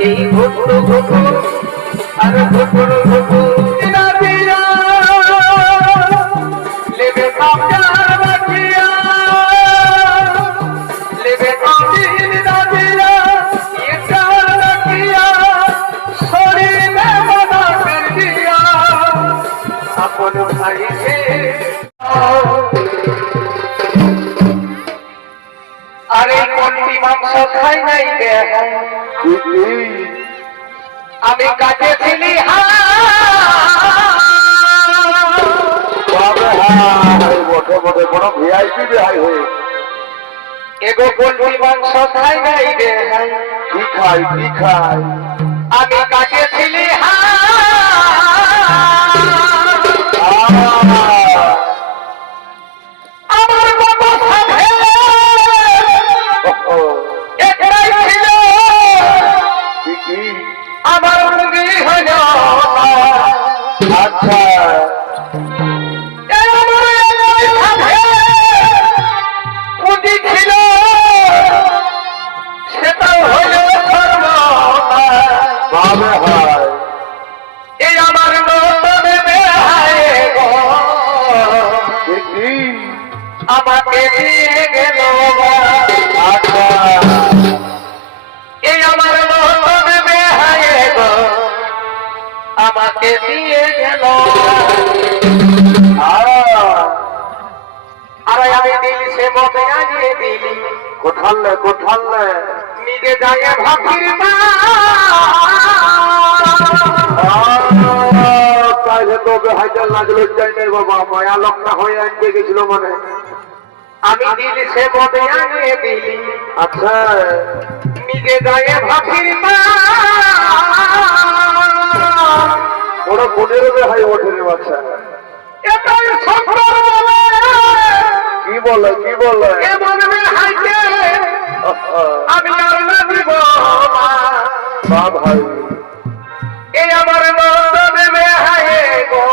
এই ঘুটু ঘুটু আর ঘুটু ঘুটু নাদিয়া লেবে কামজার বাকিয়া লেবে কামজির নাদিয়া ये चार लकिया सोरी में बना कर दिया अपन भाई से अरे कोटी मांस खाई नहीं दे আমি কাছে ছিলি বড় ভিআইপি বেহাই হয়ে এগো পোল্ট্রি মাংস খাই নাই রে কি খাই কি খাই আমি কাছে ছিলি আমার বাবা সাথে একটাই ছিল কি আমার মুরগি হল আচ্ছা পুঁজি ছিল সেটাও হল ভাবে হয় এই আমার নতুন বেহায় গো কি আমাকে দিয়ে গেল আচ্ছা এই আমার নতুন বেহায় গো আমাকে দিয়ে গেল আর আমি দিল সে মতে আনিয়ে দিলি কোঠালে নিজে যায় ভাবির মা তাইলে তো বেহাইটাল লাগলো চাই নাই বাবা মায়া লক্ষা হয়ে আনতে গেছিল মানে আমি দিল সে মতে আনিয়ে দিলি আচ্ছা নিজে যায় ভাবির মা ওরা বোনেরও বেহাই ওঠে রে বাচ্চা এটাই সফর বলে কি বলে এ বলবে হাইতে আমি আল্লাহ দিব বা ভাই এই আমার নতুন বেহায়ে গো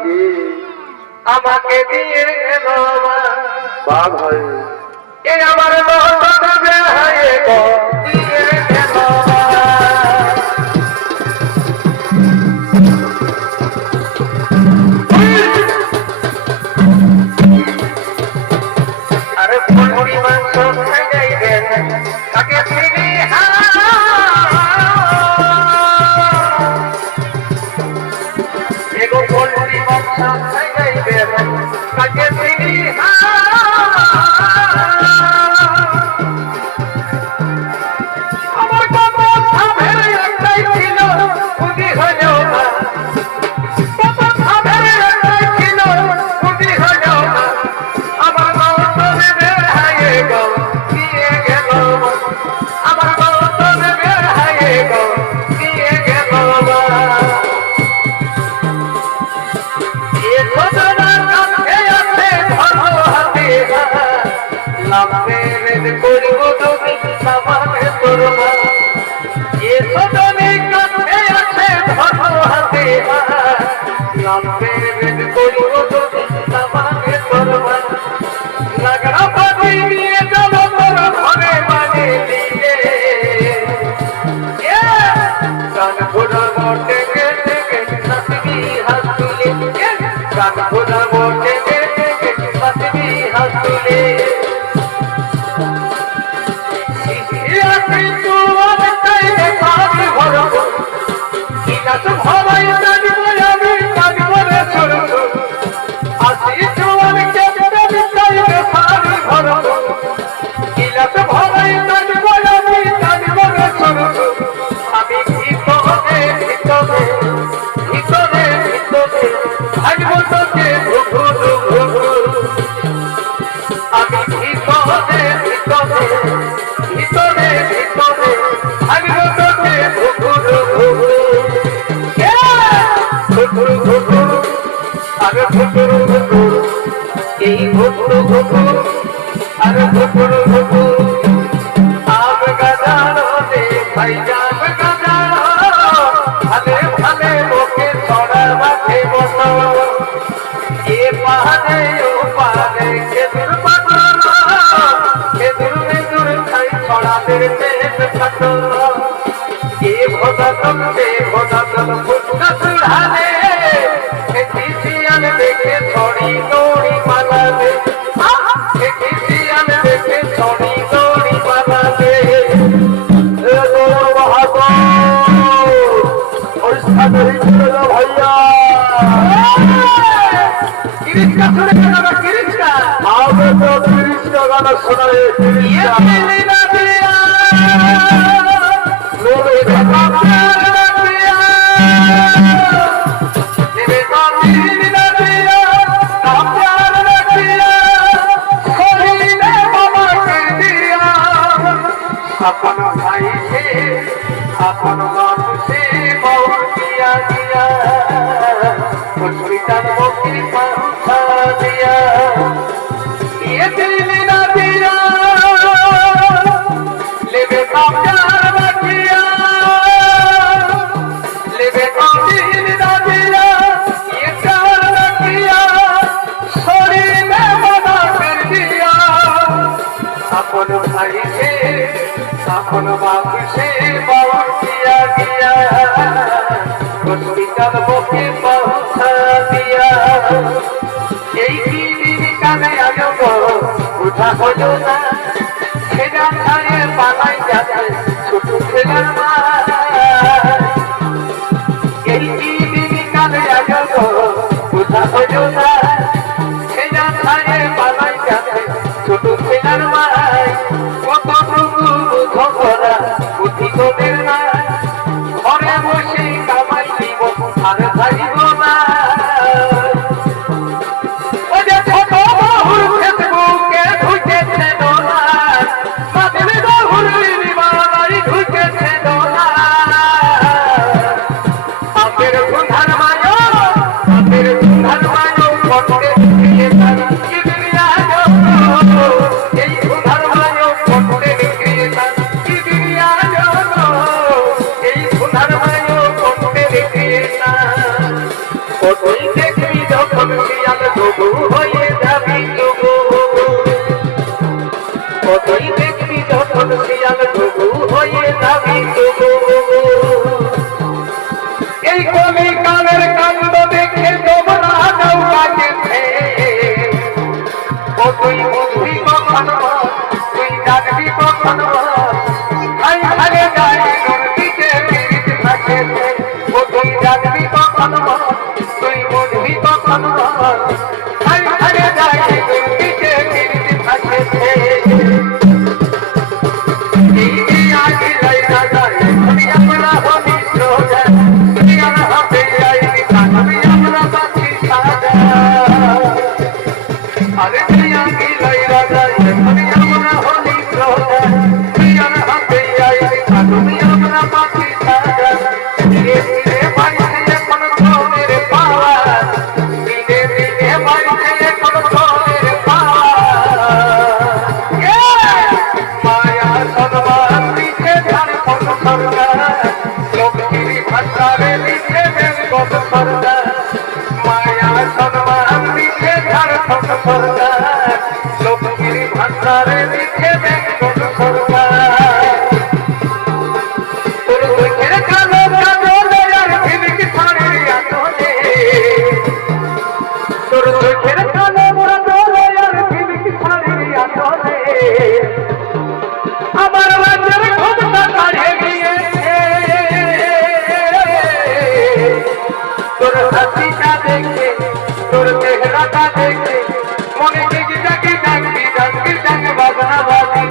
কি আমাকে দিয়ে গেল বা ভাই এই আমার নতুন বেহায়ে গো দিয়ে গেল আরে পোল্ট্রি মাংস খাই যাইবে তাকে চিনি এগো পোল্ট্রি মাংস খাই যাইবে তাকে চিনি আমার বাবা সাধের একটাই ছিল পুঁজি হল বাবা সাধের একটাই ছিল পুঁজি হল আমার নতুন বেহায়ে গো দিয়ে গেল আমার নতুন বেহায়ে গো দিয়ে গেল এ সদনার কাছে আছে ধর্ম হাতে লাভে রেদ করব তুমি সামানে করব এ সদনের কাছে আছে ধর্ম হাতে লাভে রেদ করব তুমি সামানে করব লাগড়া পাতি দিয়ে যাব তোর ঘরে মানে দিয়ে গান ঘোড়া মোটে গেটে নাচবি হাসুলে গান ঘোড়া মোটে গেটে নাচবি হাসুলে কিন্তু অনেকটাই দেখাবি ভরব কি নাচ ভবাই জানিব আমি জানিব রে ছোট আসি জোয়ান কেটে বিতাই দেখাবি ভরব কি নাচ ভবাই জানিব আমি জানিব রে ছোট আমি ভিতরে ভিতরে ভিতরে ভিতরে ভাগব তোকে ঘুঘু ঘুঘু আমি ভিতরে ভিতরে ভিতরে ভিতরে ভাগব তোকে ঘুঘু ঘুঘু ঘুঘু ঘুঘু আরে ঘুঘু ঘুঘু এই ঘুঘু ঘুঘু আরে ঘুঘু ঘুঘু আম গাজানো রে ভাই জাম গাজানো ভালে ভালে মুখে ছড়া মাঠে বসো এ পাহাড়ে ও পাহাড়ে খেদুর পাগল খেদুর মেদুর খাই ছড়াদের পেট খাটো এ ভোদাতন সে ভোদাতন ফুটকা চুড়ালে খেতিশিয়াল দেখে ছড়ি দড়ি পালাবে খেতিশিয়াল দেখে ছড়ি দড়ি পালাবে এ তোর বাহাদুর ওই সাথে হিসেবে ভাইয়া কিরিচকা শুনে গেল কিরিচকা আগে তো 30 টা গান শোনায় 30 ये টা दिल ना दिया লোকে बेटा प्यार ना दिया ये बेटा दिल ना दिया ना प्यार ना दिया कोई ने बाबा कर दिया अपन भाई से अपन बाप से बहुत किया दिया कुछ भी जन्मों की पहुंचा दिया ये दिल ना दिया लेवे का प्यार ना किया लेवे का दिल ना दिया ये प्यार ना किया छोड़ी ने मना कर दिया अपन भाई से अपन बाप से बहुत किया गया कुछ भी जन्मों की पहुंचा दिया এই কি দিন কানে আজব উঠা হলো না সেটা ছাড়ে পালাই যাচ্ছে ছোট ছেলের মা এই কি দিন কানে আজব উঠা হলো না সেটা ছাড়ে পালাই যাচ্ছে ছোট ছেলের মা কতটুকু বুঝো করা বুদ্ধি তোদের না ঘরে বসে কামাই দিব আর খাইব না ওরে ছোট বহুর ফেসবুকে ঢুকেছে ডোলা মাদের বহুর বিমানাই ঢুকেছে ডোলা আপের সুধার মায়ো ফটকে দিয়ে তার কি দুনিয়া জগো এই সুধার মায়ো ফটকে দিয়ে তার কি দুনিয়া জগো এই সুধার মায়ো ফটকে দিয়ে তার কতই দেখবি যখন শিয়াল তবু হয়ে যাবি তবু কতই দেখবি যখন শিয়াল তবু হয়ে যাবি তবু এই কলি কালের কাণ্ড দেখে তোমরা নৌকা গেছে ও তুই বুঝবি কখন তুই জানবি কখন ভাই ভাগে যাই তোর দিকে ফিরিত থাকে ও তুই জানবি কখন তুই বুঝবি কখন ভাই ভাগে যাই তোর দিকে ফিরিত থাকে এই যে আগে লাইনা যায় আমি আমরা হলি সোজা দুনিয়ার হাতে যাই আমি আমরা বাঁচি সাজা আরে দুনিয়া কি লাইনা যায় আমি আমরা হলি সোজা দুনিয়ার হাতে যাই আমি আমরা বাঁচি সাজা ধীরে ধীরে বাড়িতে এখন তোদের পাওয়া ধীরে ধীরে বাড়িতে এখন তোদের পাওয়া মায়া সদমান দিচ্ছে ঝাড়খণ্ড সরকার লক্ষ্মীর ভান্ডারে দিচ্ছে বেঙ্গল সরকার মায়া সদমান দিচ্ছে ঝাড়খণ্ড সরকার লক্ষ্মীর ভান্ডারে দিচ্ছে বেঙ্গল সরকার তোর চোখের কালো কাজলে আর ঝিলিক শাড়ির আঁচলে তোর চোখের কালো কাজলে আর ঝিলিক শাড়ির আঁচলে আমার রাজ্যের ক্ষমতা কাড়িয়ে গিয়েছে তোর হাসিটা দেখে তোর চেহারাটা দেখে মনে ডিগি ডাকি ডাকি ডাকি ডাকি বাজনা বাজি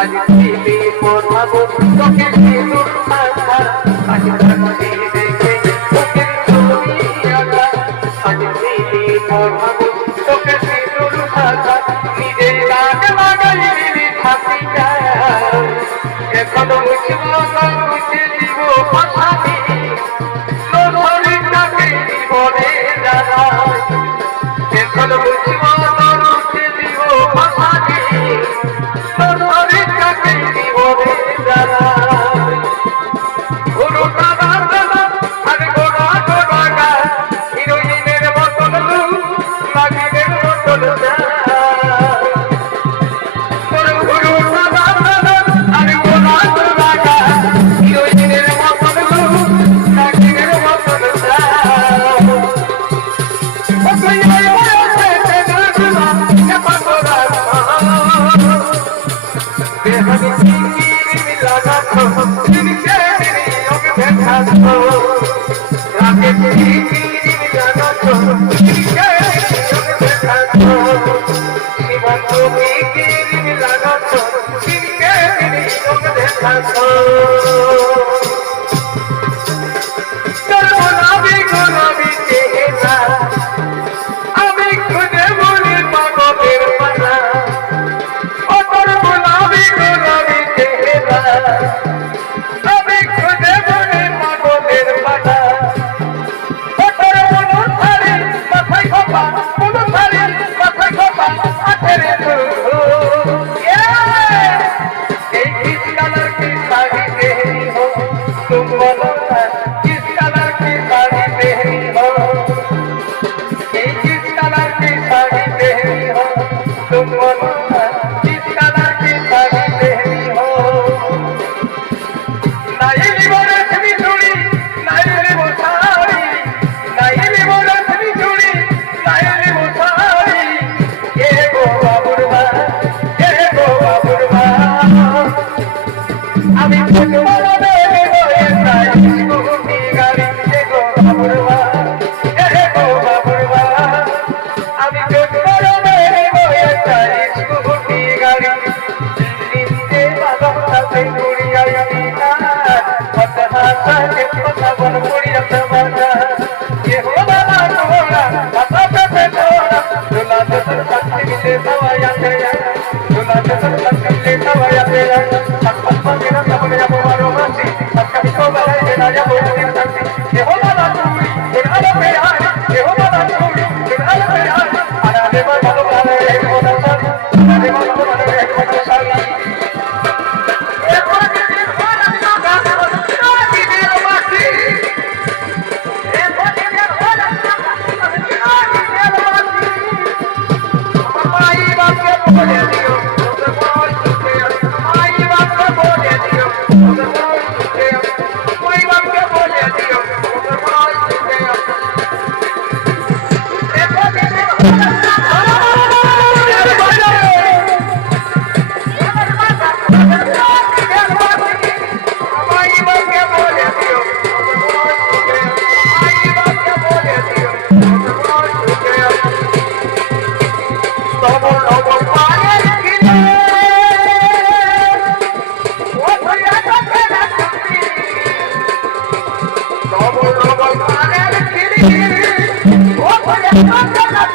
আজ দিদি পড়াবো তোকে সিঁদুর মাখা আজ রাখি দেখে তোকে ছবি আঁকা আজ দিদি পড়াবো তোকে সিঁদুর মাখা নিজে গান লাগাই দিলি ফাঁসিটা এখন মুছব না মুছে দিব পাশানি নজরিটাকে জীবনে জানা এখন মুছব না মুছে দিব পাশানি নজরিটাকে জীবনে জানা গুরু দাদা দাদা আর গোড়া গোড়া গা হিরোইনের মতন লাগিনের মতন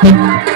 Thank you.